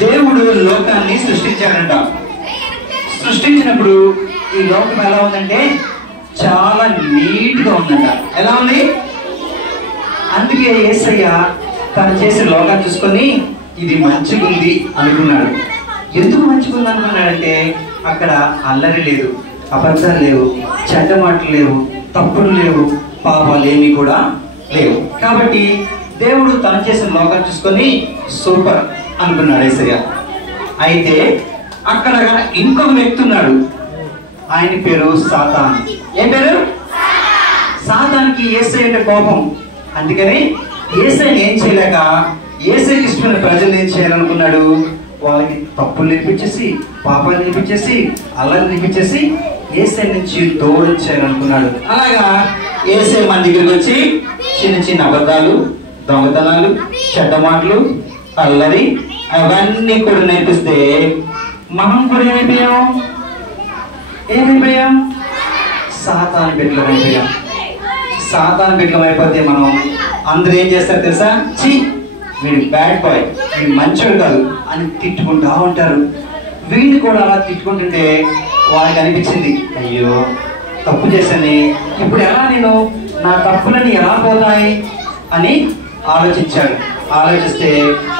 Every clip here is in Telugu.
దేవుడు లోకాన్ని సృష్టించాడంట. సృష్టించినప్పుడు ఈ లోకం ఎలా ఉందంటే చాలా నీట్గా ఉందంట. ఎలా ఉంది? అందుకే యేసయ్య తను చేసిన లోకాన్ని చూసుకొని ఇది మంచిగా ఉంది అనుకున్నాడు. ఎందుకు మంచిగా ఉంది అనుకున్నాడంటే అక్కడ అల్లరి లేదు, అబద్ధాలు లేవు, చెడ్డ మాటలు లేవు, తప్పులు లేవు, పాపాలు ఏమీ కూడా లేవు. కాబట్టి దేవుడు తను చేసిన లోకాన్ని చూసుకొని సూపర్ అనుకున్నాడు యేసయ్య. అయితే అక్కడ ఇంకొక వ్యక్తి ఉన్నాడు, ఆయన పేరు సాతాన్. ఏం పేరు? సాతానికి యేసయ్య అంటే కోపం. అందుకని యేసయ్యని ఏం చేయలేక యేసయ్యకి ఇష్టమైన ప్రజలు ఏం చేయాలనుకున్నాడు? వాళ్ళకి తప్పులు నేర్పించేసి, పాపాలు నేర్పించేసి, అల్లరి నేర్పించేసి యేసయ్య నుంచి దూరం చేయాలనుకున్నాడు. అలాగా యేసయ్య మన దగ్గరికి వచ్చి చిన్న చిన్న అబద్ధాలు, దొంగతనాలు, చెడ్డ మాటలు, అల్లరి అవన్నీ కూడా నేర్పిస్తే మనం కూడా ఏమైపోయాం? సాతాను బిడ్డలం అయిపోయాం. సాతాను బిడ్డలం అయిపోతే మనం అందరూ ఏం చేస్తారు తెలుసా? ఛీ, వీడు బ్యాడ్ బాయ్, వీడు మంచోడు కాదు అని తిట్టుకుంటూ ఉంటారు. వీడిని కూడా అలా తిట్టుకుంటుంటే వాళ్ళకి అనిపించింది, అయ్యో తప్పు చేశాను, ఇప్పుడు ఎలా నేను నా తప్పులన్నీ ఎలా పోతాయి అని ఆలోచించాడు. ఆలోచిస్తే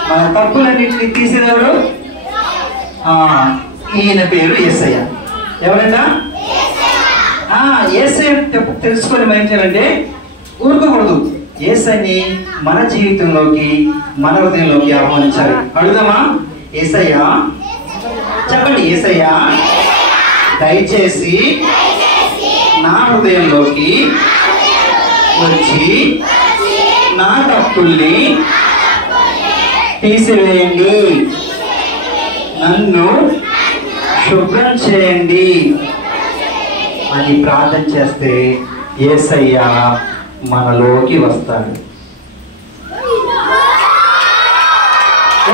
మన తప్పులన్నింటినీ తీసేదెవరు? ఈయన పేరు యేసయ్య. ఎవరంట? యేసయ్య తెలుసుకొని మనం ఏం చేయాలంటే ఊరుకోకూడదు. యేసయ్యని మన జీవితంలోకి, మన హృదయంలోకి ఆహ్వానించాలి. అడుగుదామా? యేసయ్య, చెప్పండి, యేసయ్య దయచేసి నా హృదయంలోకి వచ్చి నా తప్పుల్ని తీసివేయండి, నన్ను శుభ్రం చేయండి అని ప్రార్థన చేస్తే యేసయ్య మనలోకి వస్తాడు.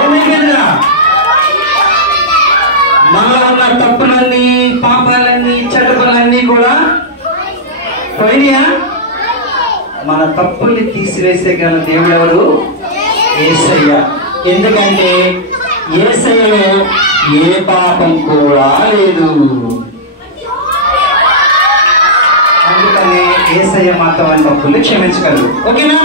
ఏమైందిరా? మనలో ఉన్న తప్పులన్నీ, పాపాలన్నీ, చెడ్డలన్నీ కూడా పోయినాయా? మన తప్పుల్ని తీసివేసే గల దేవుడు ఎవరు? యేసయ్య. ఎందుకంటే యేసయ్యలో ఏ పాపం కూడా లేదు. అందుకని యేసయ్య మాత్రం తప్పుల్ని క్షమించగలరు. ఓకేనా?